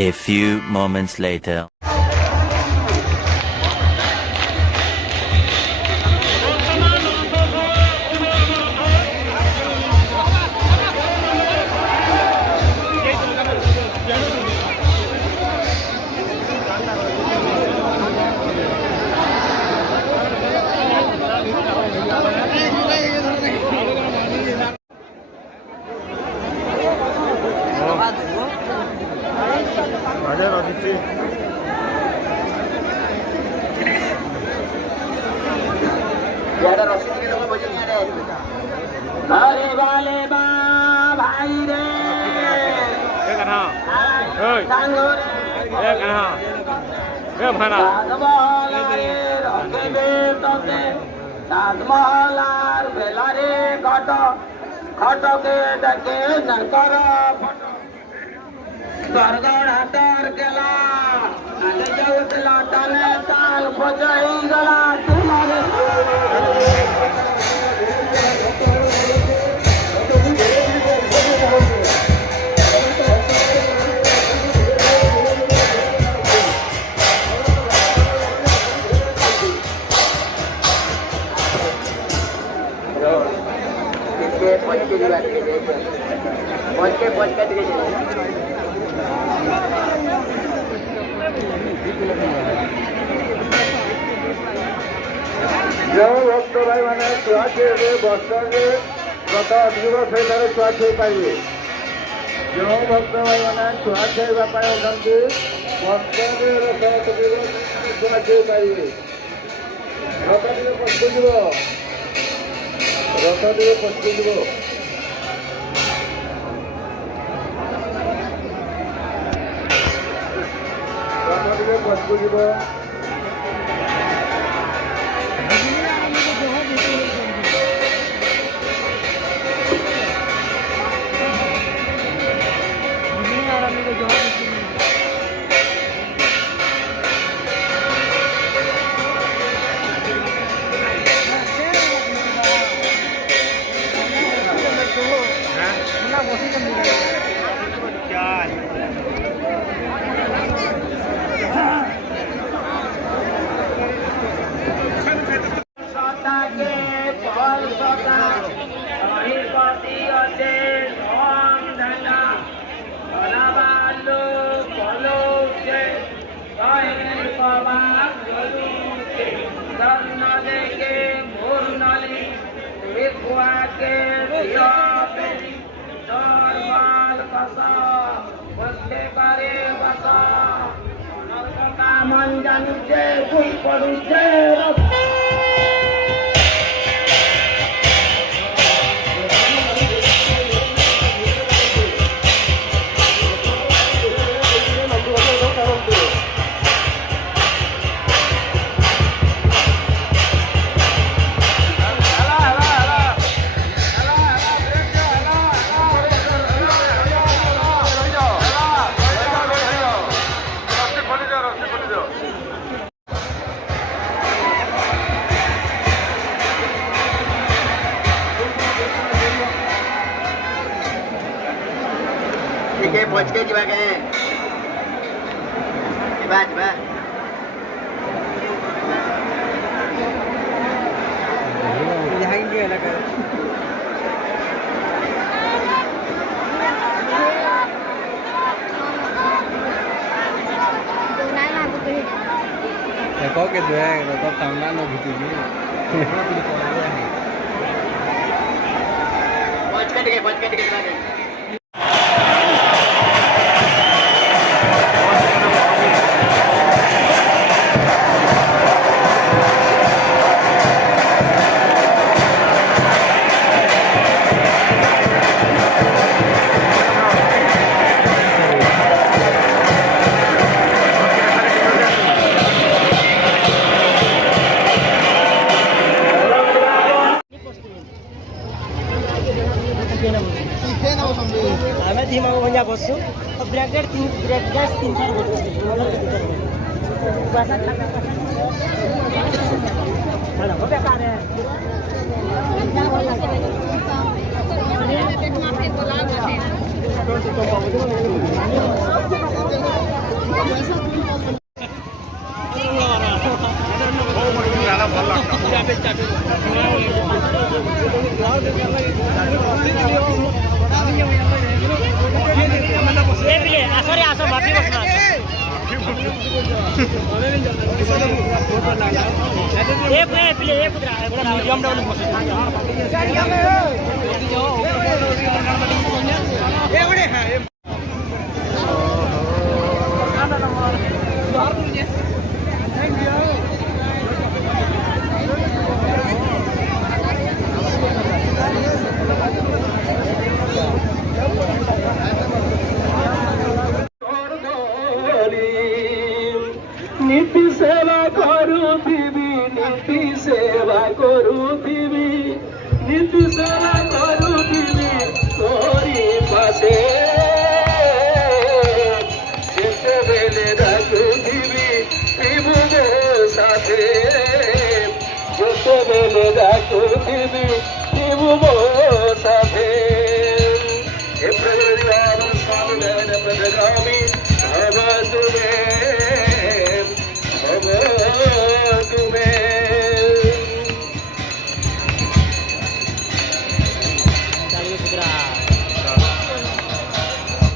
A few moments later. अरे वाले बा भाई रे ताजमहलार बेलारे खटके डके नकर गड़गड़ हाथर गेला जौतला टाने ताल बजाई गला तुम्हारे जो भक्त भाई मैंने छुआछे बर्षे गत अधिक वर्ष छुआछे पाइबे जो भक्त भाई मैंने छुआछे होती बर्षे छुआछे पाइबे रथ टे पचकु रथ टे पचकु रथ टे पचकु मन जानुचे कोई पड़ुचे के पहुंच के जीवा गए जीवा जीवा यहाँ के लगा có cái thứ hai rồi có tàu nó bị pहुंच के आम्ही ती मग म्हणजे बसू ब्रॅकेट तीन चार गोष्टी Sorry, aso mafi bosna. Play putra. Medium double bos. নীতি সেবা করুথিবি নীতি সেবা করুথিবি নীতি সেবা করুথিবি তোরি পাশে যেতেবেলে ডাকুথিবি ত্রিভুজ সাথে যেতেবেলে ডাকুথিবি ত্রিভুজ